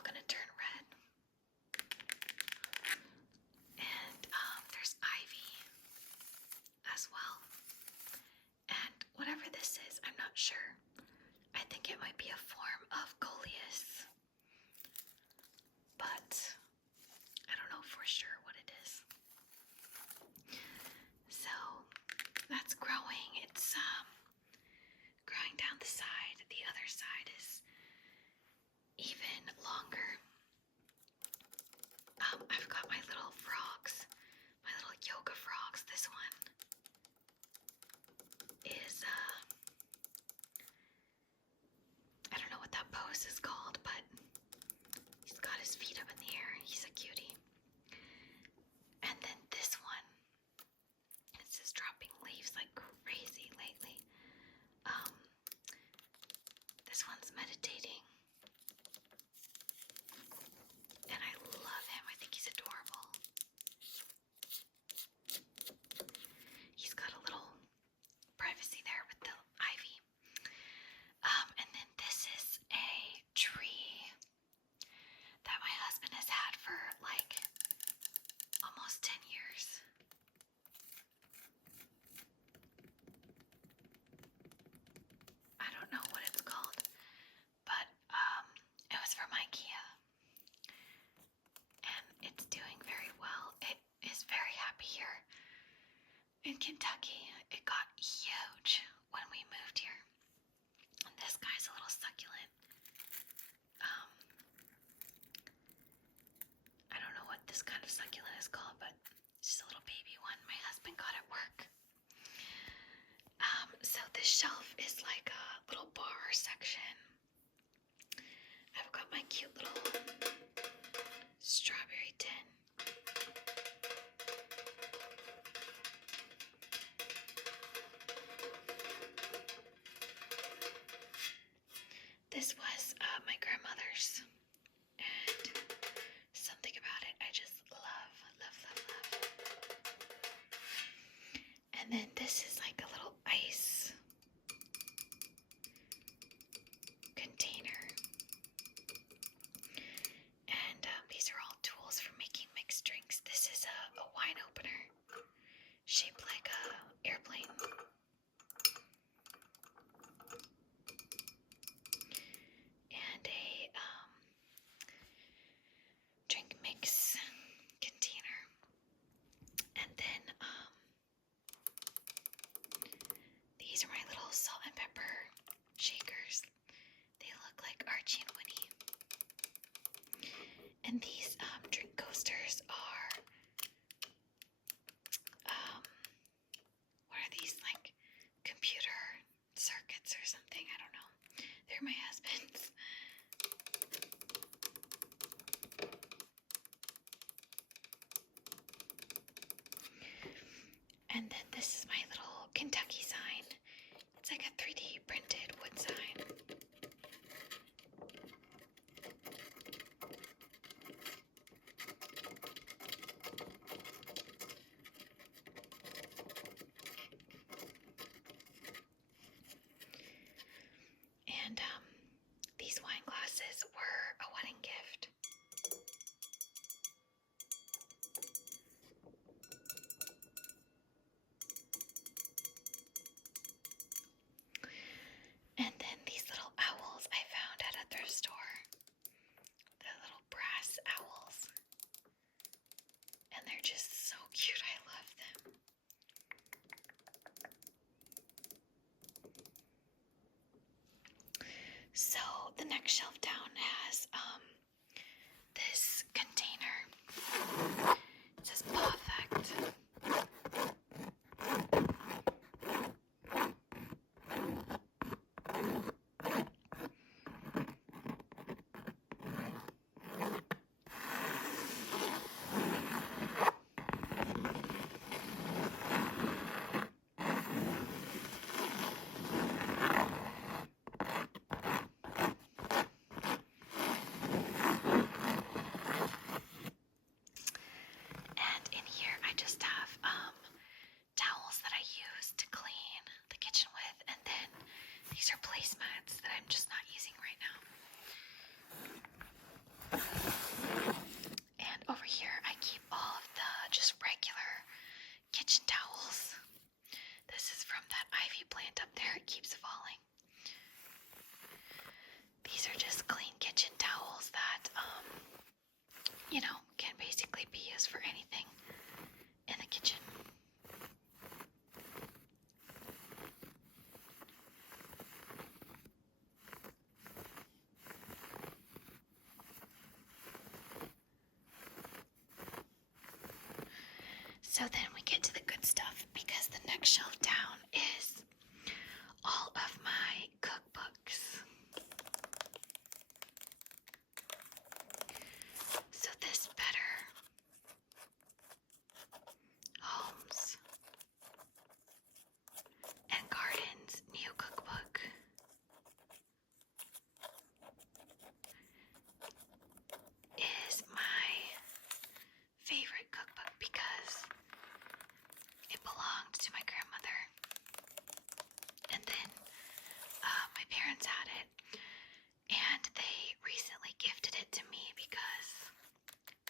all gonna turn red. And there's ivy as well. And whatever this is, I'm not sure. I think it might be a form of coleus, but I don't know for sure what it is. So that's growing. It's growing down the side. The other side is even longer. I've got my little frogs, my little yoga frogs. This one is I don't know what that pose is called, but he's got his feet up in the air. He's a cutie. And then this one, it's just dropping leaves like crazy lately. This one's meditating. And I love him. I think he's adorable. He's got a little privacy there with the ivy. And then this is a tree that my husband has had for like almost 10 years. I don't know what it's called, but it was from IKEA. And it's doing very well. It is very happy here in Kentucky. It got huge when we moved here. And this guy's a little succulent. I don't know what this kind of succulent is called, but it's just a little baby one my husband got at work. So this shelf is like a little bar section. I've got my cute little strawberry tin. This was my grandmother's, and something about it I just love, love, love, love. And then this is like a little ice container. And these are all tools for making mixed drinks. This is a wine opener shaped like a airplane. And a drink mix container. And then these are my little salt and pepper shakers. They look like Archie and Winnie. And these drink coasters are what are these, like computer circuits or something? I don't know. They're my husband's. And then this is my little Kentucky sign. It's like a 3D printed wood sign. And these wine glasses were a wedding gift. And then these little owls I found at a thrift store. The little brass owls. And they're just so cute. I love them. So the next shelf down has this container. It says perfect. So then we get to the good stuff, because the next shelf down is all of my cookbooks. So this Better Homes and Gardens new cookbook is my favorite cookbook because it belonged to my grandmother, and then my parents had it, and they recently gifted it to me because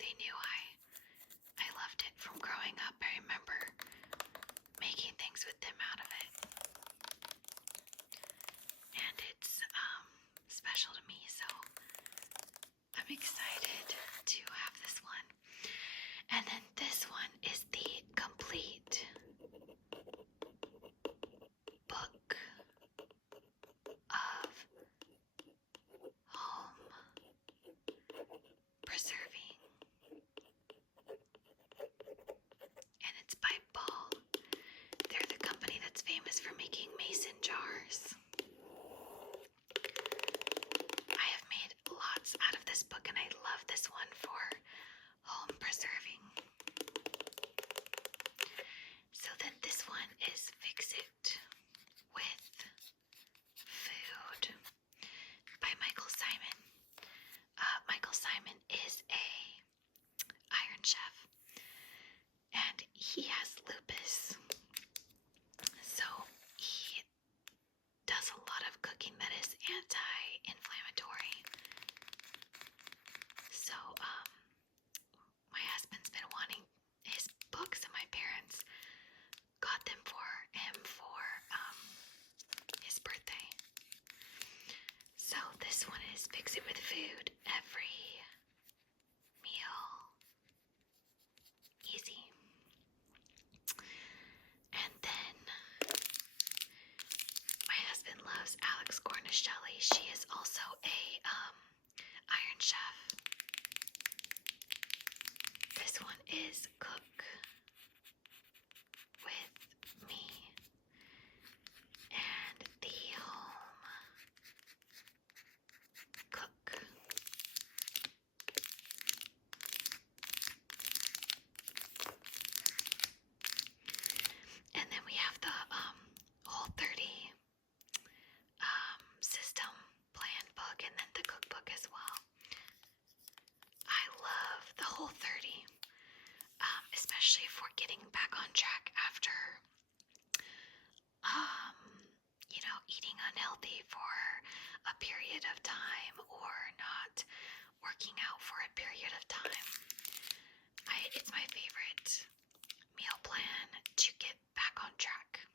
they knew I loved it from growing up. I remember making things with them out of it, and it's special to me, so I'm excited to have this one. And then this one is the complete book of home preserving, and it's by Ball. They're the company that's famous for making mason jars. I have made lots out of this book, and I love this one for home preserving. So then this one is Fix It with Food by Michael Simon. Michael Simon is a Iron Chef, and he has lupus. So he does a lot of cooking that is anti-inflammatory. So my husband's been wanting his books, and my parents got them for him for his birthday. So this one is Fix It with Food. Every meal easy. And then my husband loves Alex Cornicelli. She is also a Iron Chef. This one is Cook with Me, and the Home Cook. And then we have the Whole30 system plan book, and then the cookbook as well. I love the Whole30, especially for getting back on track after eating unhealthy for a period of time, or not working out for a period of time. It's my favorite meal plan to get back on track.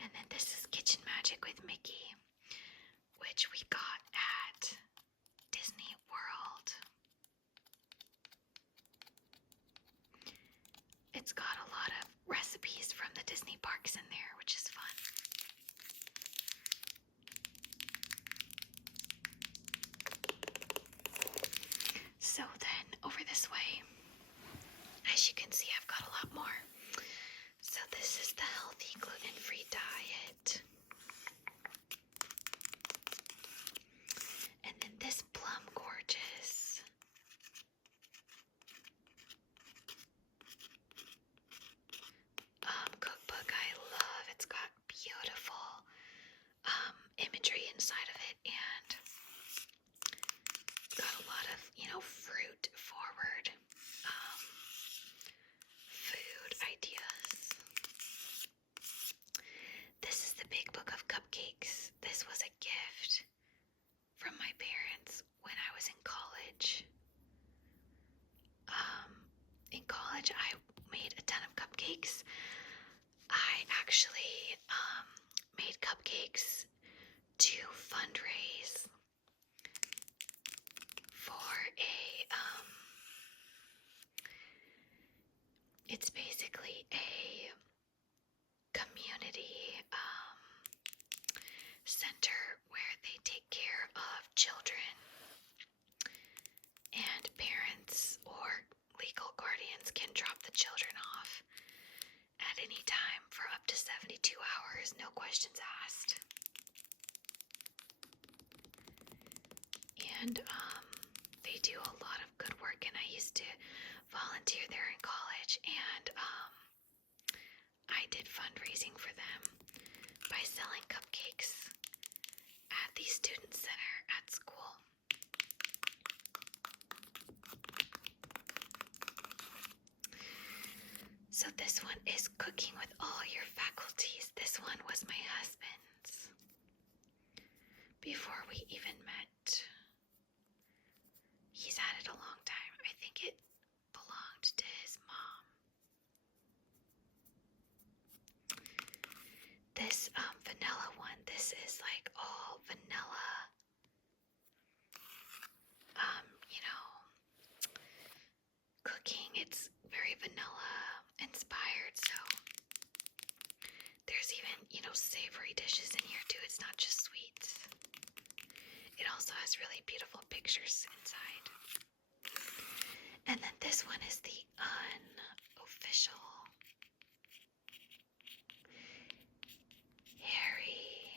And then this is Kitchen Magic with Mickey, which we got at Disney World. It's got a lot of recipes from the Disney parks in there, which is fun. So then over this way, as you can see, I've got a lot more. So this is the healthy gluten-free diet. And then this Plum Gorgeous. Cookbook I love. It's got beautiful imagery inside of it, and got a lot of, fruit forward food ideas. This is the Big Book of Cupcakes. This was a gift from my parents when I was in college. In college, I made a ton of cupcakes. I actually made cupcakes to fundraise for it's basically a community center where they take care of children children off at any time for up to 72 hours, no questions asked. And they do a lot of good work, and I used to volunteer there in college, and I did fundraising for them by selling cupcakes at the student center at school. So this one is Cooking with All Your Faculties. This one was my husband's before we even met. He's had it a long time. I think it belonged to his mom. This vanilla one, this is like all vanilla, cooking. It's very vanilla inspired, so there's even, savory dishes in here too. It's not just sweets. It also has really beautiful pictures inside. And then this one is the unofficial Harry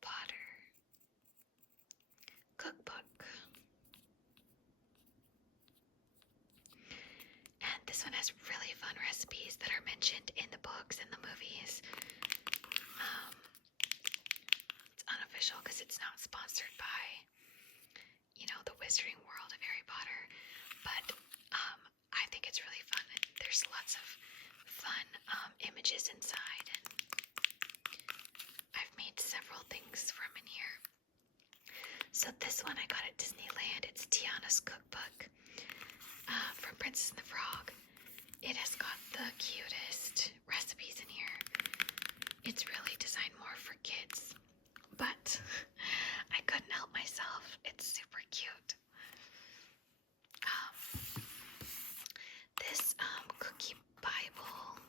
Potter cookbook. And this one has really fun recipes that are mentioned in the books and the movies. It's unofficial because it's not sponsored by, the Wizarding World of Harry Potter. But I think it's really fun. And there's lots of fun images inside. And I've made several things from in here. So this one I got at Disneyland. It's Tiana's cookbook from Princess and the Frog. It has got the cutest recipes in here. It's really designed more for kids, but I couldn't help myself. It's super cute. This cookie Bible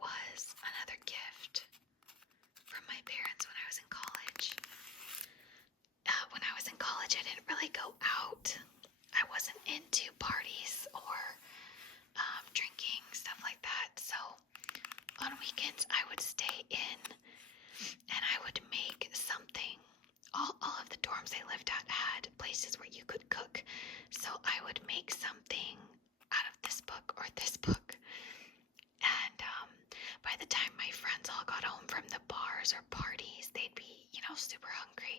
was another gift from my parents when I was in college. When I was in college, I didn't really go out. I wasn't into parties or drinking, stuff like that. So on weekends, I would stay in and I would make something. All of the dorms I lived at had places where you could cook. So I would make something out of this book or this book. And by the time my friends all got home from the bars or parties, they'd be, super hungry.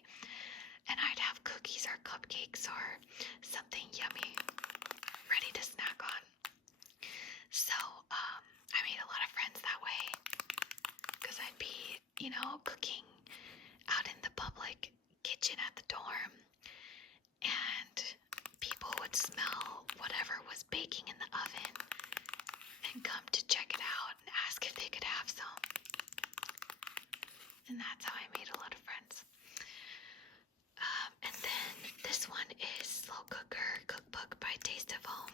And I'd have cookies or cupcakes or something yummy ready to snack on. So I made a lot of friends that way because I'd be, cooking out in the public kitchen at the dorm, and people would smell whatever was baking in the oven and come to check it out and ask if they could have some. And that's how I made a lot of friends. And then this one is Slow Cooker Cookbook by Taste of Home.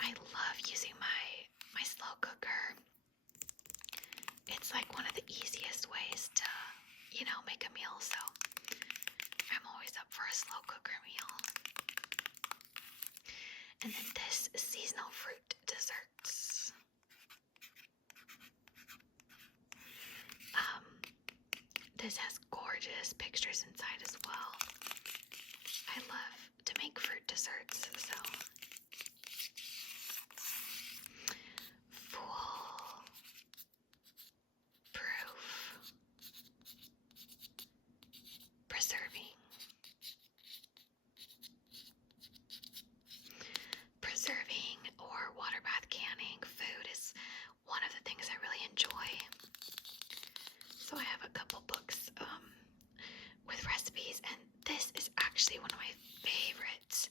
I love using my slow cooker. It's like one of the easiest ways to, make a meal, so I'm always up for a slow cooker meal. And then this seasonal fruit desserts. This has gorgeous pictures inside as well. I love to make fruit desserts, so preserving or water bath canning food is one of the things I really enjoy. So I have a couple books with recipes, and this is actually one of my favorites.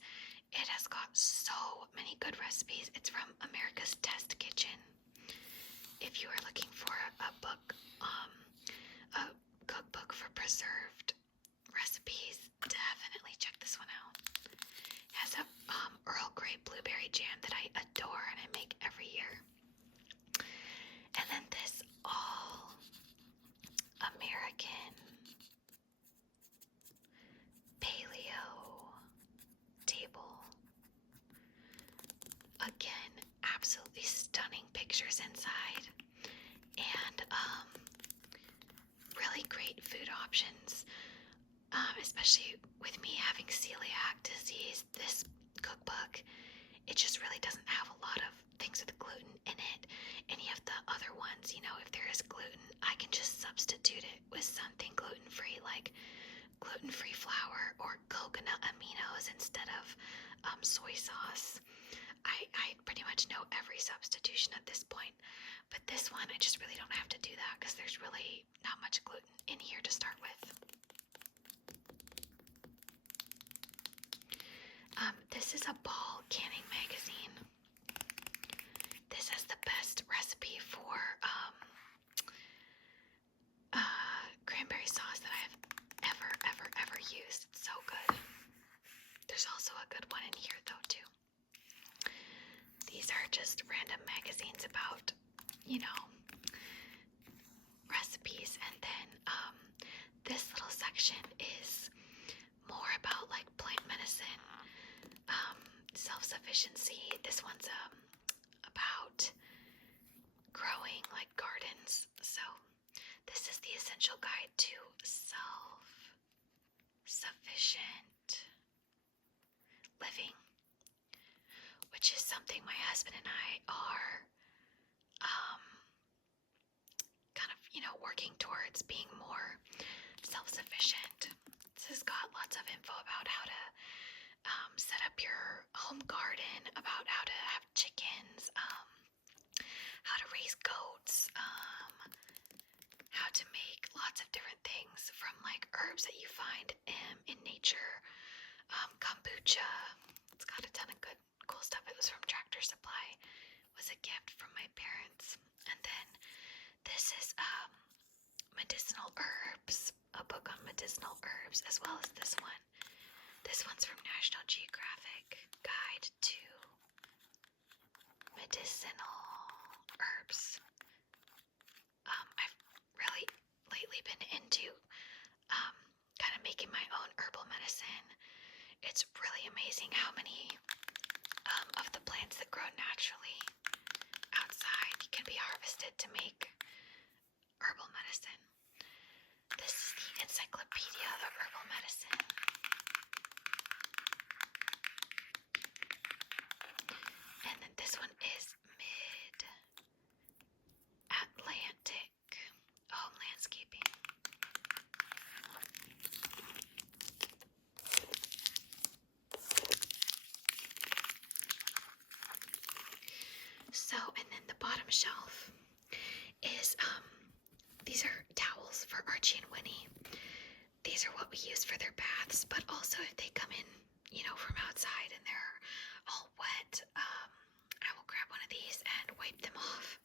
It has got so many good recipes. It's from America's Test Kitchen. If you are looking for a book, a cookbook for preserved recipes, definitely check this one out. It has a Earl Grey blueberry jam that I adore and I make every year. And then this all American paleo table flavors inside, and really great food options. Especially with me having celiac disease, this cookbook, it just really doesn't have a lot of things with gluten in it. Any of the other ones, if there is gluten, I can just substitute it with something gluten-free, like gluten-free flour or coconut aminos instead of soy sauce. I pretty much know every substitution at this point, but this one I just really don't have to do that because there's really not much gluten in here to start with. This is a ball canning magazine. This has the best recipe for cranberry sauce that I have ever used. It's so good. There's also a good one in here though too. These are just random magazines about, recipes, and then this little section is more about like plant medicine, self-sufficiency. This one's about growing like gardens. So this is the essential guide to self-sufficient living, which is something my husband and I are kind of, working towards, being more self-sufficient. This has got lots of info about how to set up your home garden, about how to have chickens, how to raise goats, how to make lots of different things from like herbs that you find in nature, kombucha. It's got a ton of good, cool stuff. It was from Tractor Supply. It was a gift from my parents. And then this is medicinal herbs, a book on medicinal herbs, as well as this one. This one's from National Geographic, Guide to Medicinal Herbs. I've really lately been into kind of making my own herbal medicine. It's really amazing how many of the plants that grow naturally outside can be harvested to make herbal medicine. This is the Encyclopedia of Herbal Medicine. And then this one is Mid-Atlantic Home Landscaping. So, and then the bottom shelf is, these are towels for Archie and Winnie. These are what we use for their baths, but also if they come in, from outside and they're all wet, I will grab one of these and wipe them off.